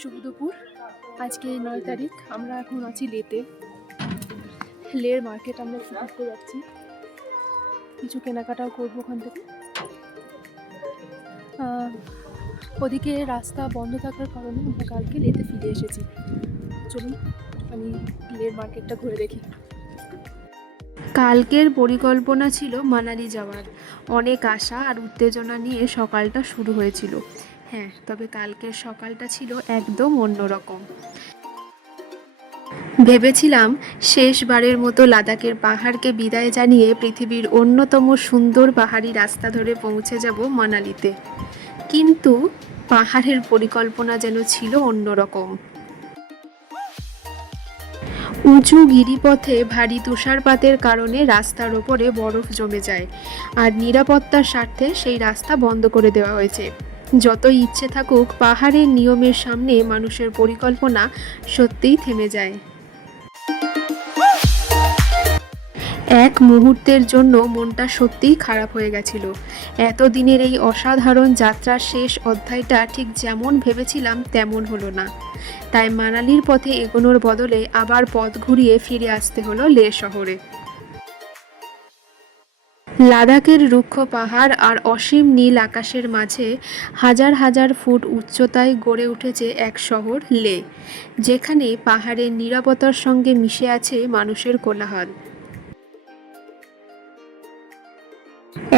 শুভ দুপুর। আজকে 9 তারিখ। আমরা এখন আছি লেতে। লের মার্কেট আমরা ঘুরতে যাচ্ছি, কিছু কেনাকাটাও করবো ওখান থেকে। ওদিকে রাস্তা বন্ধ থাকার কারণে আমরা কালকে লেতে ফিরে এসেছি। চলুন আমি লের মার্কেটটা ঘুরে দেখি। কালকের পরিকল্পনা ছিল মানালি যাওয়ার। অনেক আশা আর উত্তেজনা নিয়ে সকালটা শুরু হয়েছিল। হ্যাঁ, তবে কালকের সকালটা ছিল একদম অন্যরকম। ভেবেছিলাম শেষবারের মতো লাদাখের পাহাড়কে বিদায় জানিয়ে পৃথিবীর অন্যতম সুন্দর পাহাড়ি রাস্তা ধরে পৌঁছে যাব মানালিতে, কিন্তু পাহাড়ের পরিকল্পনা যেন ছিল অন্যরকম। উঁচু গিরিপথে ভারী তুষারপাতের কারণে রাস্তার ওপরে বরফ জমে যায়, আর নিরাপত্তার স্বার্থে সেই রাস্তা বন্ধ করে দেওয়া হয়েছে। যতই ইচ্ছে থাকুক, পাহাড়ের নিয়মের সামনে মানুষের পরিকল্পনা সত্যিই থেমে যায়। এক মুহূর্তের জন্য মনটা সত্যিই খারাপ হয়ে গেছিল। এতদিনের এই অসাধারণ যাত্রার শেষ অধ্যায়টা ঠিক যেমন ভেবেছিলাম তেমন হলো না। তাই মানালির পথে এগোনোর বদলে আবার পথ ঘুরিয়ে ফিরে আসতে হলো লে শহরে। লাদাখের রুক্ষ পাহাড় আর অসীম নীল আকাশের মাঝে হাজার হাজার ফুট উচ্চতায় গড়ে উঠেছে এক শহর লে, যেখানে পাহাড়ের নীরবতার সঙ্গে মিশে আছে মানুষের কোলাহল।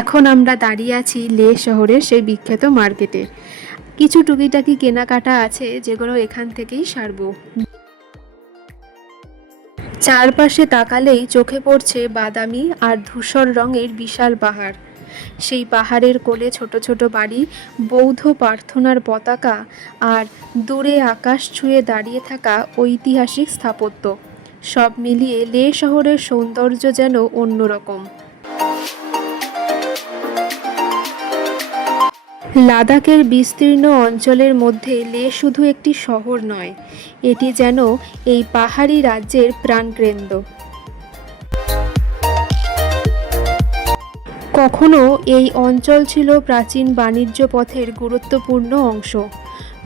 এখন আমরা দাঁড়িয়ে আছি লে শহরের সেই বিখ্যাত মার্কেটে। কিছু টুকিটাকি কেনাকাটা আছে যেগুলো এখান থেকেই সারবো। চারপাশে তাকালেই চোখে পড়ছে বাদামি আর ধূসর রঙের বিশাল পাহাড়। সেই পাহাড়ের কোলে ছোট ছোট বাড়ি, বৌদ্ধ প্রার্থনার পতাকা আর দূরে আকাশ ছুঁয়ে দাঁড়িয়ে থাকা ঐতিহাসিক স্থাপত্য, সব মিলিয়ে লে শহরের সৌন্দর্য যেন অন্যরকম। লাদাখের বিস্তীর্ণ অঞ্চলের মধ্যে লে শুধু একটি শহর নয়, এটি যেন এই পাহাড়ি রাজ্যের প্রাণকেন্দ্র। কখনো এই অঞ্চল ছিল প্রাচীন বাণিজ্য পথের গুরুত্বপূর্ণ অংশ।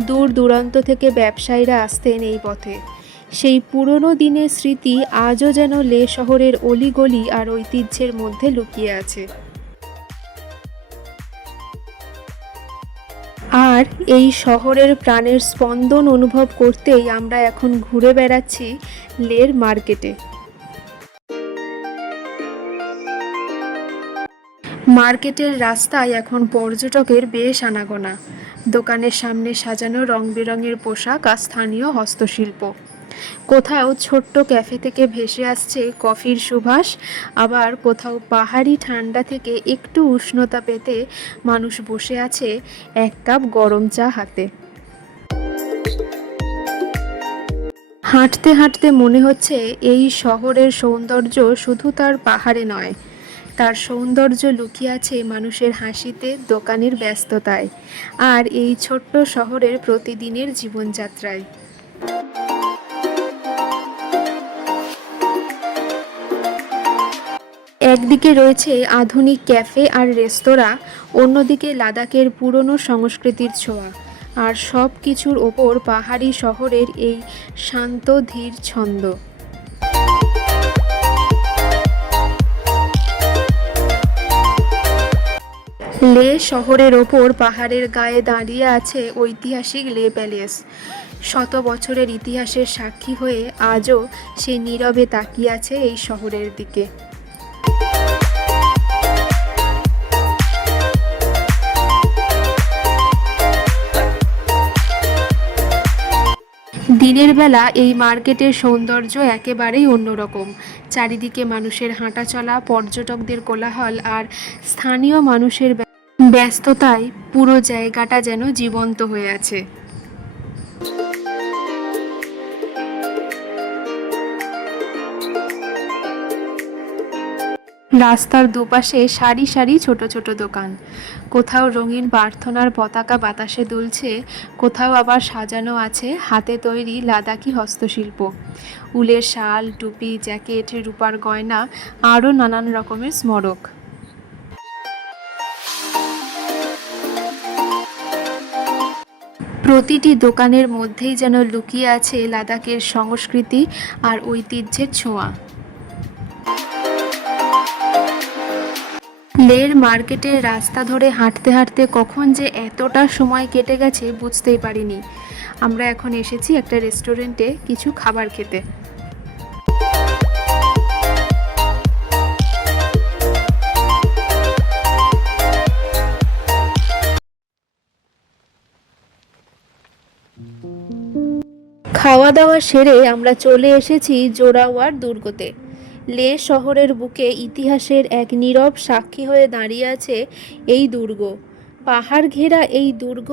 দূর দূরান্ত থেকে ব্যবসায়ীরা আসতেন এই পথে। সেই পুরনো দিনের স্মৃতি আজও যেন লে শহরের অলিগলি আর ঐতিহ্যের মধ্যে লুকিয়ে আছে। আর এই শহরের প্রাণের স্পন্দন অনুভব করতেই আমরা এখন ঘুরে বেড়াচ্ছি লের মার্কেটে। মার্কেটের রাস্তায় এখন পর্যটকের বেশ আনাগোনা। দোকানের সামনে সাজানো রং বেরঙের পোশাক আর স্থানীয় হস্তশিল্প। কোথাও ছোট্ট ক্যাফে থেকে ভেসে আসছে কফির সুবাস, আবার কোথাও পাহাড়ি ঠান্ডা থেকে একটু উষ্ণতা পেতে মানুষ বসে আছে এক কাপ গরম চা হাতে। হাঁটতে হাঁটতে মনে হচ্ছে এই শহরের সৌন্দর্য শুধু তার পাহাড়ে নয়, তার সৌন্দর্য লুকিয়ে আছে মানুষের হাসিতে, দোকানের ব্যস্ততায় আর এই ছোট্ট শহরের প্রতিদিনের জীবনযাত্রায়। একদিকে রয়েছে আধুনিক ক্যাফে আর রেস্তোরাঁ, অন্যদিকে লাদাখের পুরনো সংস্কৃতির ছোঁয়া, আর সব কিছুর ওপর পাহাড়ি শহরের এই শান্ত ধীর ছন্দ। লে শহরের ওপর পাহাড়ের গায়ে দাঁড়িয়ে আছে ঐতিহাসিক লে প্যালেস। শত বছরের ইতিহাসের সাক্ষী হয়ে আজও সে নীরবে তাকিয়ে আছে এই শহরের দিকে। দিনের বেলা এই মার্কেটের সৌন্দর্য একেবারেই অন্যরকম। চারিদিকে মানুষের হাঁটাচলা, পর্যটকদের কোলাহল আর স্থানীয় মানুষের ব্যস্ততায় পুরো জায়গাটা যেন জীবন্ত হয়ে আছে। রাস্তার দুপাশে সারি সারি ছোট ছোট দোকান। কোথাও রঙিন প্রার্থনার পতাকা বাতাসে দুলছে, কোথাও আবার সাজানো আছে হাতে তৈরি লাদাখি হস্তশিল্প, উলের শাল, টুপি, জ্যাকেট, রূপার গয়না, আরও নানান রকমের স্মারক। প্রতিটি দোকানের মধ্যেই যেন লুকিয়ে আছে লাদাখের সংস্কৃতি আর ঐতিহ্যের ছোঁয়া। লের মার্কেটের রাস্তা ধরে হাঁটতে হাঁটতে কখন যে এতটা সময় কেটে গেছে বুঝতেই পারিনি। আমরা এখন এসেছি একটা রেস্টুরেন্টে কিছু খাবার খেতে। খাওয়া দাওয়া সেরে আমরা চলে এসেছি জোরাওয়ার দুর্গতে। লে শহরের বুকে ইতিহাসের এক নীরব সাক্ষী হয়ে দাঁড়িয়ে আছে এই দুর্গ। পাহাড় ঘেরা এই দুর্গ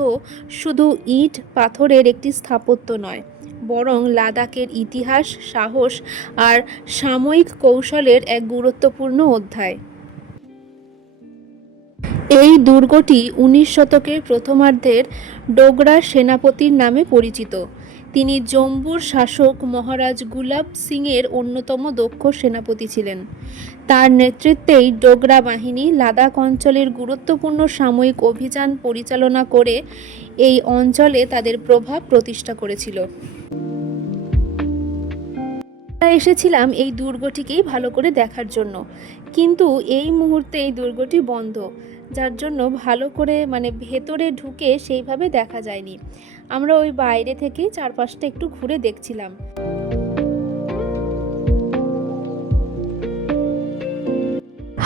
শুধু ইট পাথরের একটি স্থাপত্য নয়, বরং লাদাখের ইতিহাস, সাহস আর সাময়িক কৌশলের এক গুরুত্বপূর্ণ অধ্যায়। এই দুর্গটি 19 শতকের প্রথমার্ধের ডোগরা সেনাপতির নামে পরিচিত। তিনি জম্বুর শাসক মহারাজ গুলাব সিংয়ের অন্যতম দক্ষ সেনাপতি ছিলেন। তার নেতৃত্বেই ডোগরা বাহিনী লাদাখ অঞ্চলের গুরুত্বপূর্ণ সামরিক অভিযান পরিচালনা করে এই অঞ্চলে তাদের প্রভাব প্রতিষ্ঠা করেছিল। আমরা এসেছিলাম এই দুর্গটিকেই ভালো করে দেখার জন্য, কিন্তু এই মুহূর্তে এই দুর্গটি বন্ধ, যার জন্য ভালো করে ভেতরে ঢুকে সেইভাবে দেখা যায়নি। আমরা ওই বাইরে থেকেই চারপাশটা একটু ঘুরে দেখছিলাম।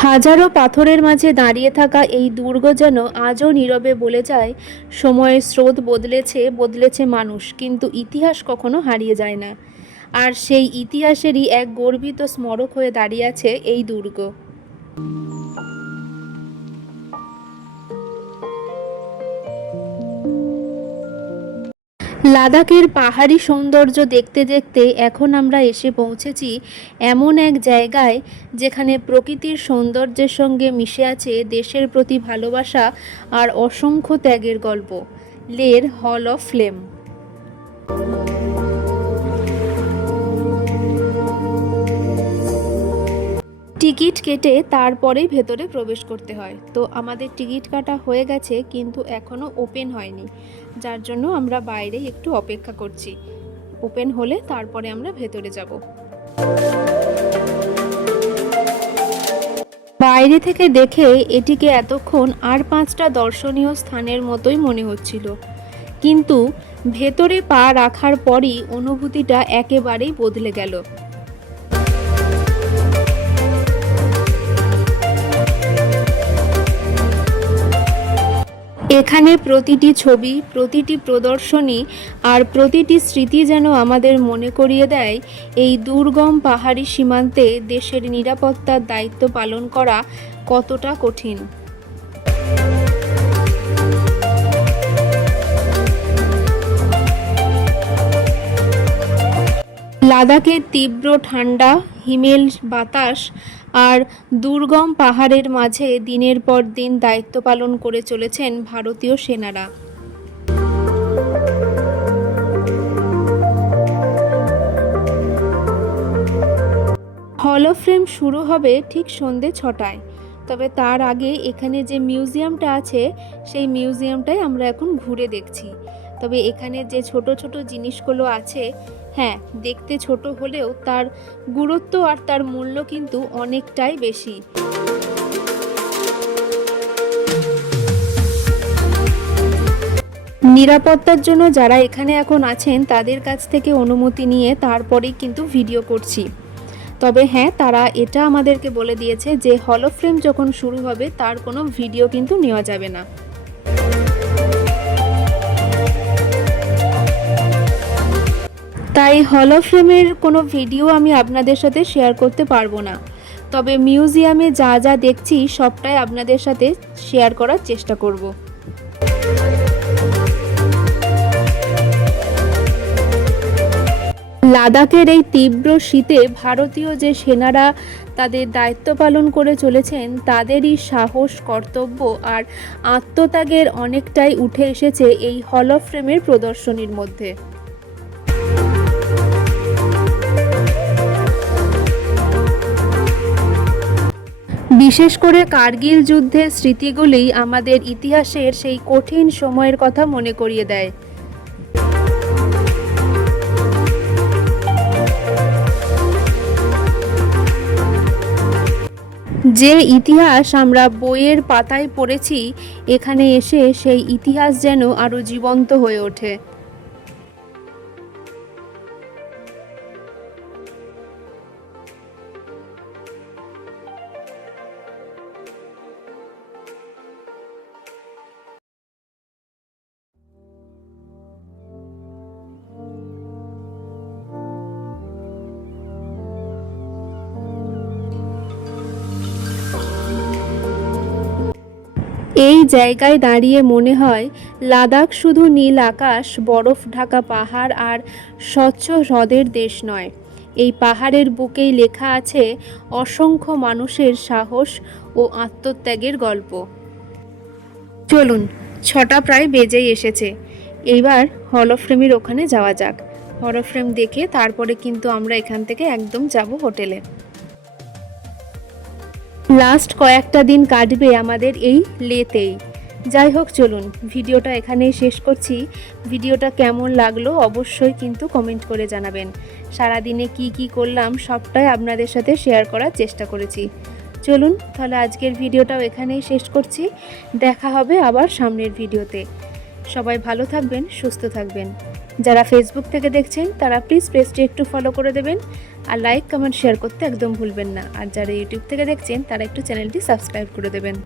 হাজারো পাথরের মাঝে দাঁড়িয়ে থাকা এই দুর্গ যেন আজও নীরবে বলে যায়, সময়ের স্রোত বদলেছে মানুষ, কিন্তু ইতিহাস কখনো হারিয়ে যায় না। আর সেই ইতিহাসেরই এক গর্বিত স্মারক হয়ে দাঁড়িয়ে আছে এই দুর্গ। লাদাখের পাহাড়ি সৌন্দর্য দেখতে দেখতে এখন আমরা এসে পৌঁছেছি এমন এক জায়গায় যেখানে প্রকৃতির সৌন্দর্যের সঙ্গে মিশে আছে দেশের প্রতি ভালোবাসা আর অসংখ্য ত্যাগের গল্প। লের হল অফ ফ্লেম। টিকিট কেটে তারপরেই ভেতরে প্রবেশ করতে হয়। তো আমাদের টিকিট কাটা হয়ে গেছে, কিন্তু এখনও ওপেন হয়নি, যার জন্য আমরা বাইরে একটু অপেক্ষা করছি। ওপেন হলে তারপরে আমরা ভেতরে যাব। বাইরে থেকে দেখে এটিকে এতক্ষণ আর 5টা দর্শনীয় স্থানের মতোই মনে হচ্ছিল, কিন্তু ভেতরে পা রাখার পরই অনুভূতিটা একেবারেই বদলে গেল। এখানে প্রতিটি ছবি, প্রতিটি প্রদর্শনী আর প্রতিটি স্মৃতি যেন আমাদের মনে করিয়ে দেয় এই দুর্গম পাহাড়ি সীমান্তে দেশের নিরাপত্তার দায়িত্ব পালন করা কতটা কঠিন। লাদাখের তীব্র ঠান্ডা, হিমেল বাতাস আর দুর্গম পাহাড়ের মাঝে দিনের পর দিন দায়িত্ব পালন করে চলেছেন ভারতীয় সেনারা। হল অফ ফ্লেম শুরু হবে ঠিক সন্ধ্যে 6টায়। তবে তার আগে এখানে যে মিউজিয়ামটা আছে সেই মিউজিয়ামটাই আমরা এখন ঘুরে দেখছি। তবে এখানে যে ছোট ছোট জিনিসগুলো আছে, হ্যাঁ, দেখতে ছোট হলেও তার গুরুত্ব আর তার মূল্য কিন্তু অনেকটাই বেশি। নিরাপত্তার জন্য যারা এখানে এখন আছেন তাদের কাছ থেকে অনুমতি নিয়ে তারপরেই কিন্তু ভিডিও করছি। তবে হ্যাঁ, তারা এটা আমাদেরকে বলে দিয়েছে যে হল অফ ফ্লেম যখন শুরু হবে তার কোনো ভিডিও কিন্তু নেওয়া যাবে না। তাই হল অফ ফ্লেমের কোনো ভিডিও আমি আপনাদের সাথে শেয়ার করতে পারবো না। তবে মিউজিয়ামে যা যা দেখছি সবটাই আপনাদের সাথে শেয়ার করার চেষ্টা করব। লাদাখের এই তীব্র শীতে ভারতীয় যে সেনারা তাদের দায়িত্ব পালন করে চলেছেন তাদেরই সাহস, কর্তব্য আর আত্মত্যাগের অনেকটাই উঠে এসেছে এই হল অফ ফ্লেমের প্রদর্শনীর মধ্যে। বিশেষ করে কার্গিল যুদ্ধের স্মৃতিগুলি আমাদের ইতিহাসের সেই কঠিন সময়ের কথা মনে করিয়ে দেয়। যে ইতিহাস আমরা বইয়ের পাতায় পড়েছি, এখানে এসে সেই ইতিহাস যেন আরও জীবন্ত হয়ে ওঠে। এই জায়গায় দাঁড়িয়ে মনে হয় লাদাখ শুধু নীল আকাশ, বরফ ঢাকা পাহাড় আর স্বচ্ছ হ্রদের দেশ নয়, এই পাহাড়ের বুকেই লেখা আছে অসংখ্য মানুষের সাহস ও আত্মত্যাগের গল্প। চলুন, 6টা প্রায় বেজেই এসেছে, এইবার হল অফ ফ্রেমের ওখানে যাওয়া যাক। হল অফ ফ্রেম দেখে তারপরে কিন্তু আমরা এখান থেকে একদম যাব হোটেলে। লাস্ট কয়েকটা দিন কাটবে আমাদের এই লেতেই। যাই হোক, চলুন ভিডিওটা এখানেই শেষ করছি। ভিডিওটা কেমন লাগলো অবশ্যই কিন্তু কমেন্ট করে জানাবেন। সারাদিনে কি কি করলাম সবটাই আপনাদের সাথে শেয়ার করার চেষ্টা করেছি। চলুন তাহলে আজকের ভিডিওটাও এখানেই শেষ করছি। দেখা হবে আবার সামনের ভিডিওতে। সবাই ভালো থাকবেন, সুস্থ থাকবেন। যারা ফেসবুক থেকে দেখছেন তারা প্লিজ পেজটি একটু ফলো করে দেবেন, আর লাইক কমেন্ট শেয়ার করতে একদম ভুলবেন না। আর যারা ইউটিউব থেকে দেখছেন তারা একটু চ্যানেলটি সাবস্ক্রাইব করে দেবেন।